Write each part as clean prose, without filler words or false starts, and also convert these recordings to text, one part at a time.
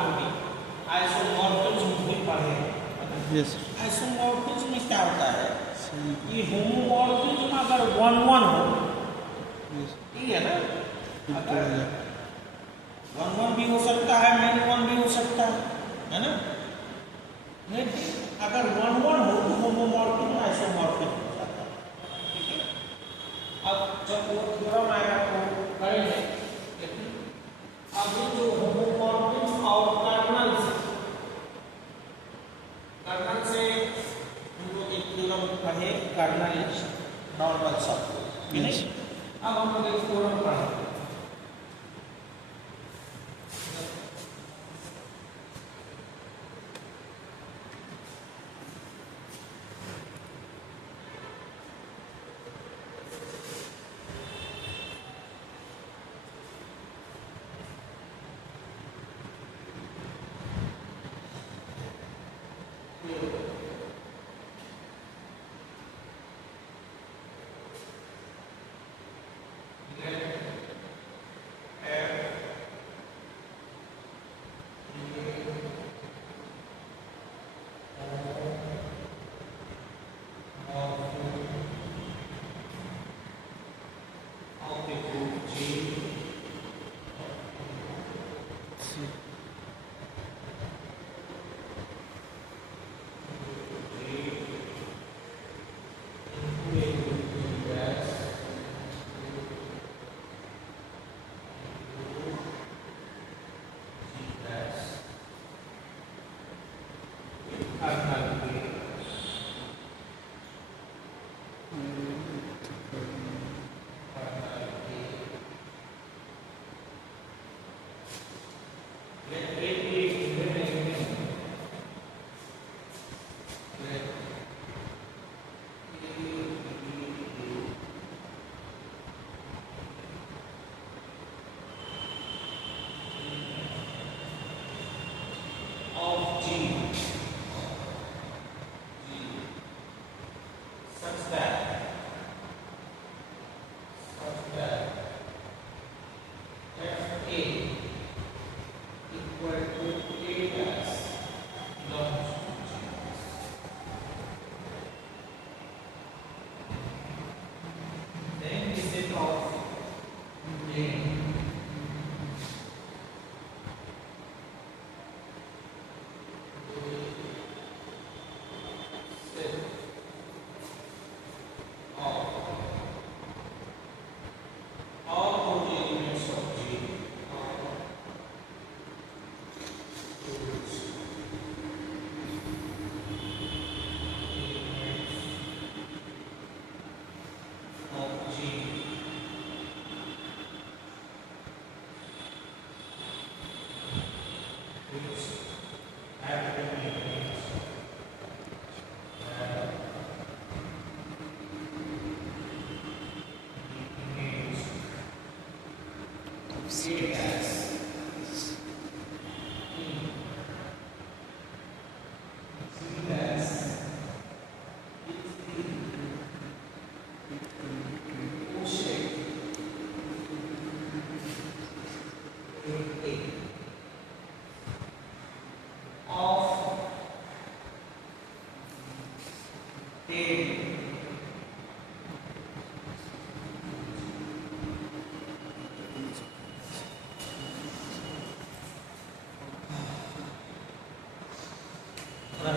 होगी। आइसोमॉर्फिज्म भी पढ़े। यस आइसोमॉर्फिज्म में क्या होता है कि होमोमॉर्फिज्म अगर 1-1 हो, ठीक है ना, अगर 1-1 भी हो सकता है, -1 भी हो सकता है ना, लेकिन अगर 1-1 हो तो होमोमॉर्फिज्म आइसोमॉर्फिज्म हो जाता है, ठीक है। अब जब वो थ्योरम आएगा तो करेंगे, लेकिन अभी जो होमोमॉर्फिज्म और कर्नल से हम लोग एक थ्योरम पढ़े, कर्नल इज नॉर्मल सब, यस अब हम लोग एक थ्योरम पढ़ेंगे।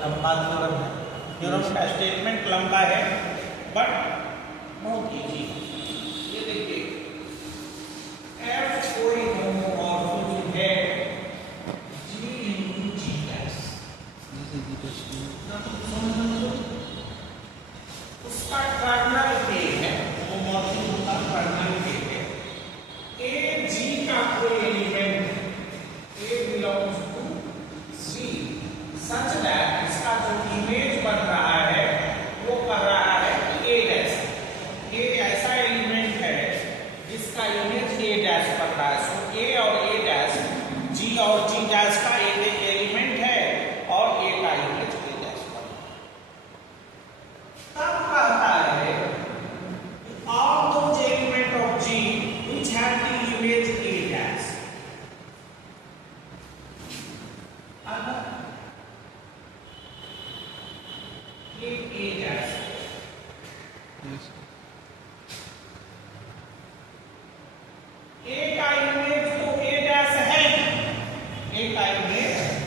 लंबा थ्योरम है, थ्योरम का स्टेटमेंट लंबा है बट बहुत इजी। ये देखिए, एफ कोई होमोमॉर्फिज्म है जी इंटू जी डैश, उसका कर्नल ए है, होमोमॉर्फिज्म का कर्नल ए है। ए जी का कोई एलिमेंट है, A belongs to G such that इसका जो इमेज बन रहा है वो कर रहा है कि ए ऐसा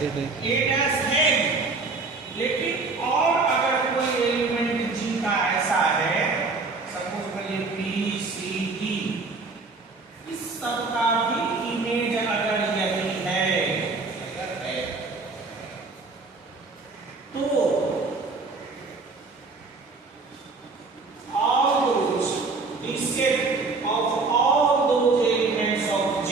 ए डैश है, लेकिन और अगर कोई एलिमेंट जी का ऐसा है, सपोज करिए बी सी डी, इस सब का भी इमेज अगर यही है, अगर है तो all those the set of all those elements of G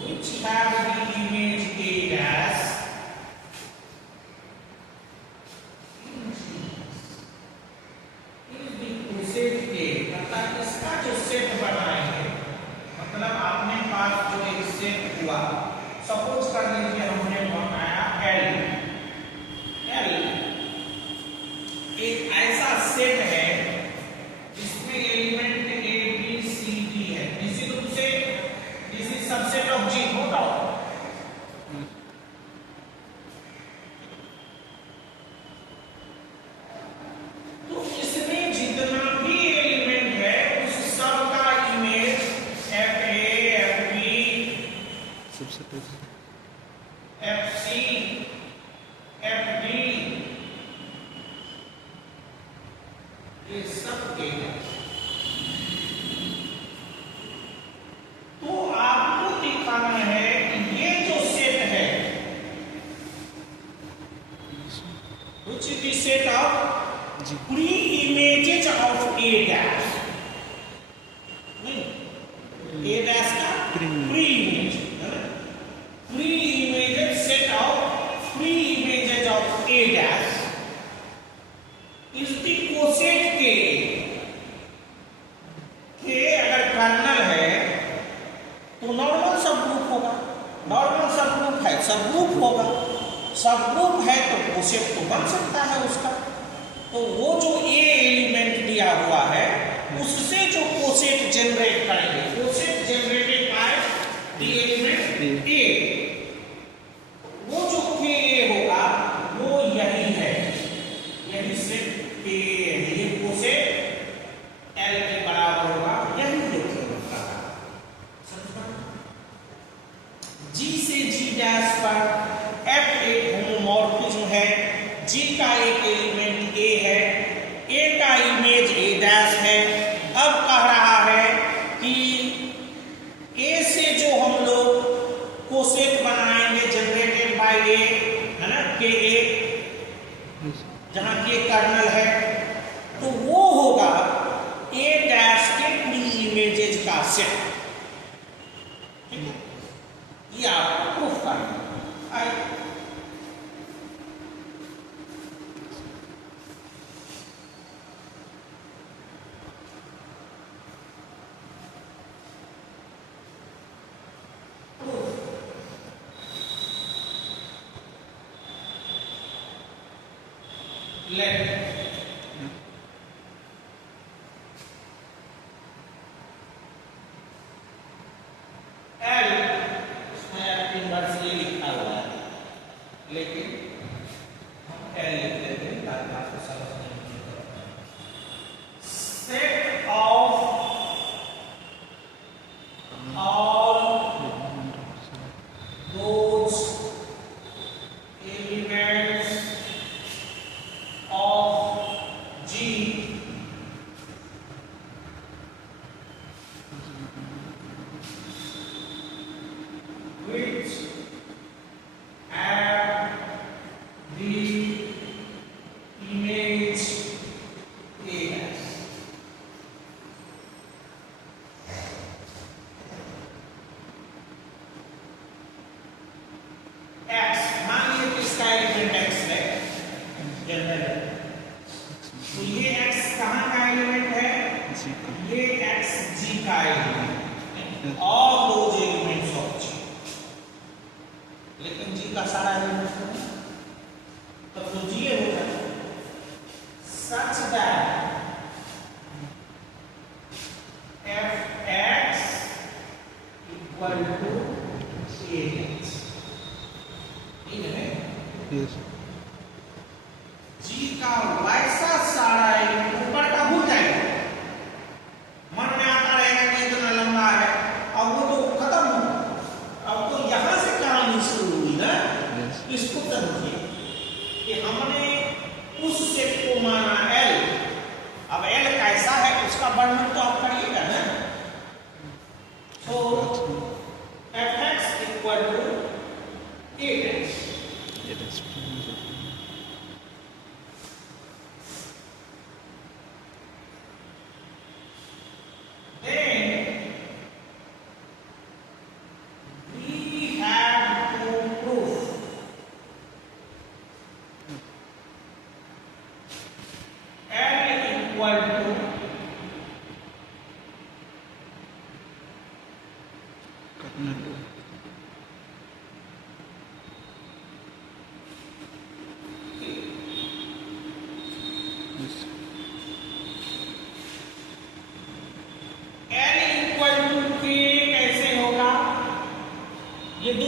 which have the image A dash is the set A, मतलब इसका जो सेट बनाएंगे, मतलब आपने पास जो एक सेट हुआ, सपोज कर लीजिए हमने बनाया L एक ऐसा सेट है जिसमें element A B C D है, निश्चित रूप से this is subset of G, होता हो तो इसमें जितना भी एलिमेंट है उस सब का image f a f b f c f d ये सब के हैं। तो आपको दिखाना है कि ये जो सेट है which is the set of pre-images of A dash, नहीं A dash का pre-image है ना, pre-images set of pre-images of A dash is the coset के अगर कर्नल है तो नॉर्मल सब ग्रुप होगा, नॉर्मल सब ग्रुप है, सब ग्रुप होगा, सब ग्रुप है तो कोसेट तो बन सकता है उसका। तो वो जो ए एलिमेंट दिया हुआ है उससे जो कोसेट जनरेट करेंगे, coset generated by the element A, वो जो के ए होगा वो यही है, यही सेट के ये कोसेट एल के बराबर होगा, यही देखिए जी से जी डैश पर एफ एक होमोमॉर्फिज्म है, जी का एक एलिमेंट ए है, ए का इमेज ए डैश है। अब कह रहा है कि ए से जो हम लोग कोसेट बनाएंगे जनरेटेड बाय ए, है ना, के ए जहां के कर्नल है, तो वो होगा ए डैश के प्री इमेजेस का सेट, ठीक है, ये आपको प्रूफ करना है। Let L इसमें इनवर्स ये लिखा हुआ है, लेकिन हम L लिख देते हैं ताकि आपको समझ में आए। Set of all those elements of G which have the image A dash. X मान लीजिए कि इसका एलिमेंट X है, जनरल, तो ये x कहां का एलिमेंट है, ये x G का element, all those elements of G, लेकिन G का सारा एलिमेंट है, तब तो G होगा such that fx equal to ax, ठीक है, जी का वैसा सारा एलिमेंट ऊपर का भूल जाएगा, मन में आता रहेगा कि इतना लंबा है, अब वो तो खत्म हो, अब तो यहां से कहानी शुरू इसको समझिए कि हमने उस सेट को माना L, अब L कैसा है उसका वर्णन तो आप करिएगा ना। तो fx equal to k dash, ये दो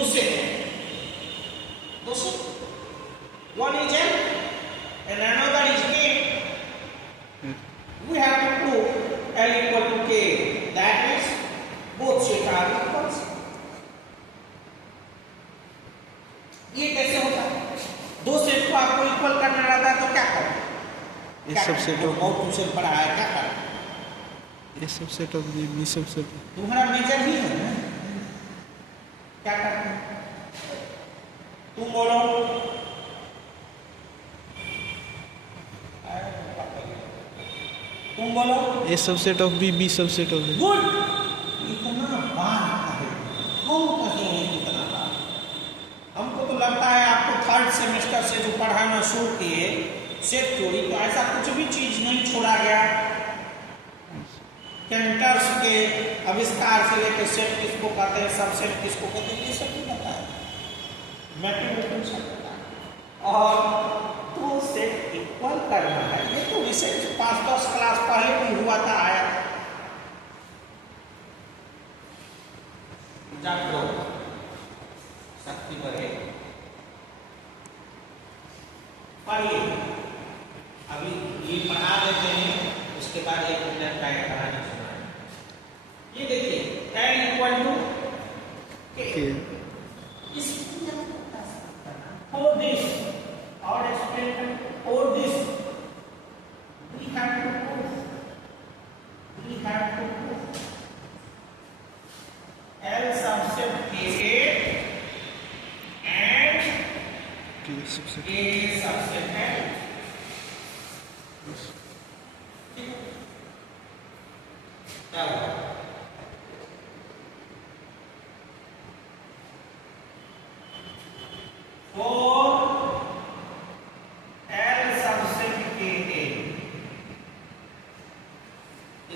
set one is L and another is K. We have to prove L equal to K. That is both sets are equals. ये कैसे होता है? दो सेट को आपको इक्वल करना रहता है तो क्या करें? ये सब सेट बहुत ट्यूशन पढ़ा है, क्या करें? ये subset of B subset तुम्हारा मेजर ही है ना, क्या करते हैं? तुम बोलो। तुम बोलो। A subset of B subset of A. Good. इतना बार है, हम कहे हैं इतना बार। हमको तो लगता है आपको थर्ड सेमेस्टर से जो पढ़ाना शुरू किए सेट थ्योरी, तो ऐसा कुछ भी चीज नहीं छोड़ा गया। कैंटर्स के आविष्कार से लेकर सेट किसको कहते हैं, सबसेट किसको कहते हैं, ये सब भी पता है, मैथमेटिक्स सब पता है। और दो सेट इक्वल करना है, ये तो रिसेंट 5-10 क्लास पहले भी हुआ था, आया जागरो शक्ति बढ़े। पढ़िए, अभी ये पढ़ा देते हैं, उसके बाद 1 मिनट का कहानी सुनाए। ये देखिए n equal to k, for this और explain for this we have to prove L subset K and K subset L। क्या हुआ?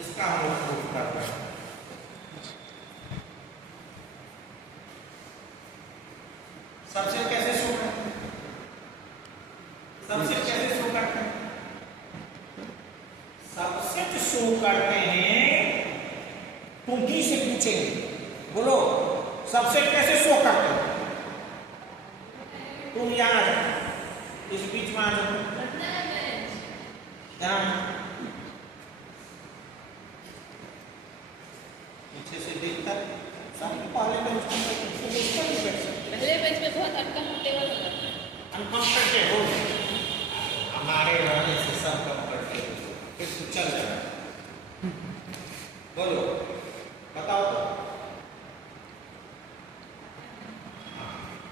इसका हम लोग प्रूफ कर रहे हैं। सबसेट कैसे शो करते हैं? सबसेट कैसे शो करते हैं? सबसेट शो करते हैं, तुम की से पूछेंगे, बोलो सबसेट कैसे शो करते हैं? तुम यहाँ आ जाओ, इस बीच में आ जाओ, पीछे से देखकर सामने पहले बेंच पहले बेंच में बहुत अनकंफर्टेबल, हमारे रहने से सब कंफर्टेबल, फिर तो चल रहा है। बोलो, बताओ तो।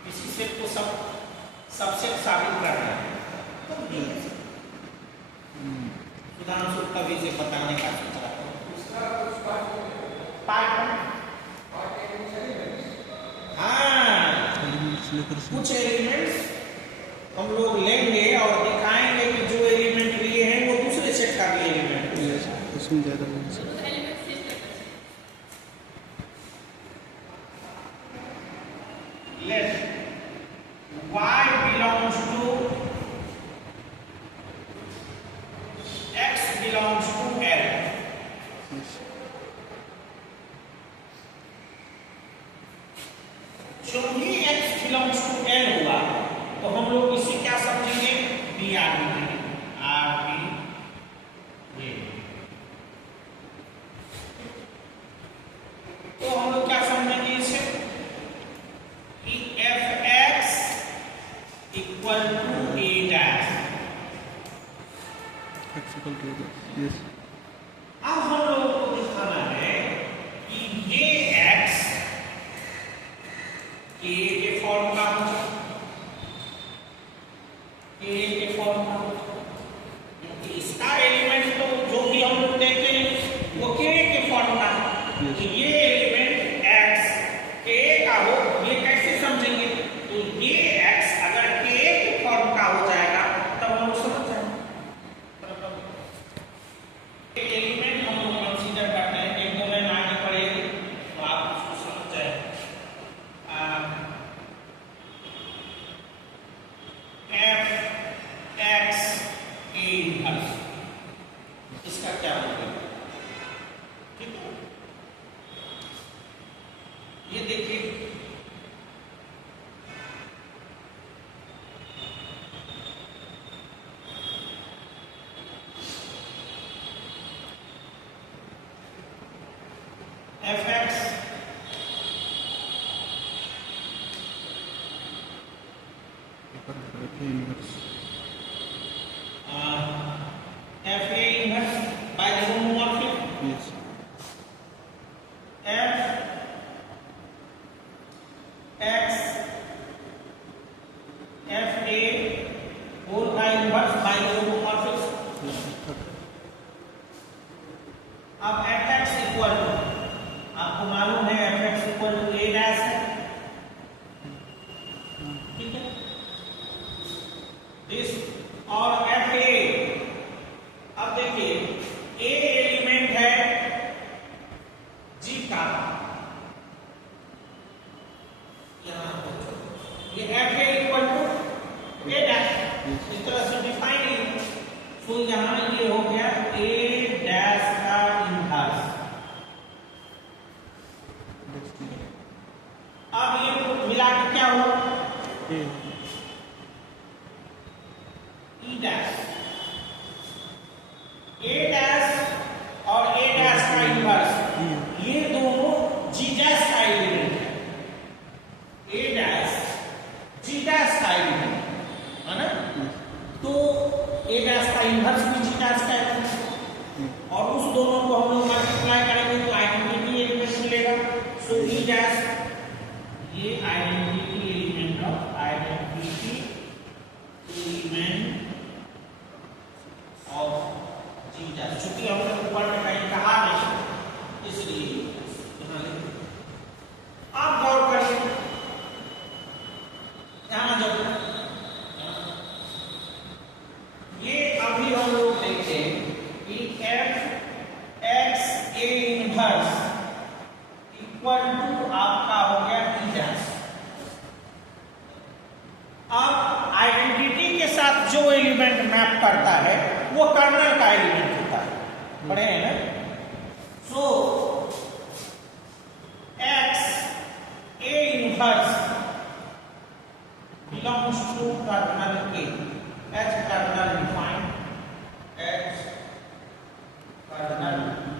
किसी सेट को सबसे साबित करना है तो सुधांशु कवि से बताने का सोच रहा था। कुछ एलिमेंट्स हम लोग लेंगे और दिखाएंगे कि जो एलिमेंट लिए हैं वो दूसरे सेट का भी एलिमेंट है, उसमें ज्यादा late y belongs to x belongs to L। जो ही x belongs to L हुआ तो हम लोग इसे क्या समझेंगे? बी आर बी ये, तो हम लोग क्या समझेंगे इसे कि f x equal to A dash. X equal to yes. अब हम लोगों को दिखाना है कि ये x A के फॉर्म का हो, A के फॉर्म का हो, क्योंकि इसका एलिमेंट तो जो भी हम लोग देते हैं वो K के फॉर्म का है। तो ये एलिमेंट x K का हो, ये कैसे समझेंगे? तो ये x अगर K के फॉर्म का हो जाएगा तब हम लोग समझ जाएंगे। एक एलिमेंट हम लोग कंसीडर करते हैं, एक दो लाइन आगे पढ़ेंगे तो आप उसको समझ जाएंगे। f x A इनवर्स, इसका क्या मतलब है? ठीक है, ये देखिए fx Inverse. fa inverse by the homomorphic Yes. f x fa whole by inverse by the homomorphic। अब fx इक्वल टू, आपको मालूम है fx equal to a dash है, ठीक है, दिस और fa। अब देखिए a एलिमेंट है g का, यहाँ ये fa equal to a dash, इस तरह से डिफाइन है। तो यहाँ ये हो गया a डैश का इनवर्स। अब ये मिला के क्या हुआ? A. E dash, A dash और A डैश का इनवर्स, ये दोनों G डैश का एलिमेंट है। A डैश G डैश का एलिमेंट है ना, तो A डैश का इनवर्स भी G डैश का एलिमेंट है, और उस दोनों को हम लोग मल्टीप्लाई करेंगे तो आइडेंटिटी एलिमेंट मिलेगा। सो E डैश, ये identity element of identity element of G dash, चूंकि हमने ऊपर में कहीं कहा नहीं इसलिए यहाँ लिख। आप गौर करिए, यहाँ जब ये अभी हम लोग देखें कि f x A inverse equal to आपका हो गया E डैश। अब आइडेंटिटी के साथ जो एलिमेंट मैप करता है वो कर्नल का एलिमेंट होता है, पढ़े हैं ना? So x A inverse belongs to kernel A, H kernel defined, H kernel defined.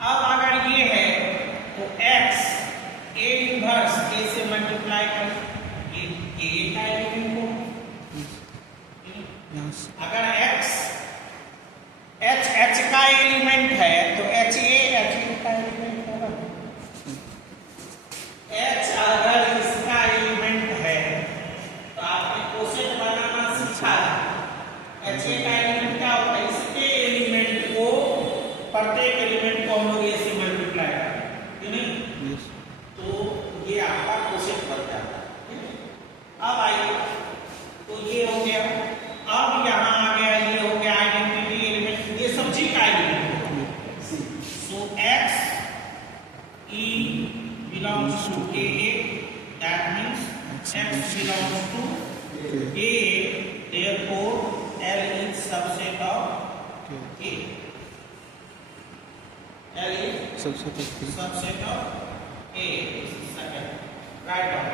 अब अगर ये है तो x A इनवर्स A से मल्टीप्लाई कर, ये A का एलिमेंट हो। Yes. अगर x H का एलिमेंट है तो H A का एलिमेंट होगा। H अगर इसका एलिमेंट है तो आपने कोसेट बनाना सीखा है। H का एलिमेंट क्या होता है? इसके एलिमेंट को, प्रत्येक एलिमेंट को हम लोग A से मल्टीप्लाई करें, क्यों नहीं? Yes. तो ये आपका कोसेट बन जाता है। अब आइए, तो ये हो गया, अब यहाँ आ गया, ये हो गया आइडेंटिटी एलिमेंट, ये सब G का एलिमेंट है। सो x E belongs to A, that means x belongs to A, therefore L is subset of A. L is Subset of subset of A. This is second. Right on.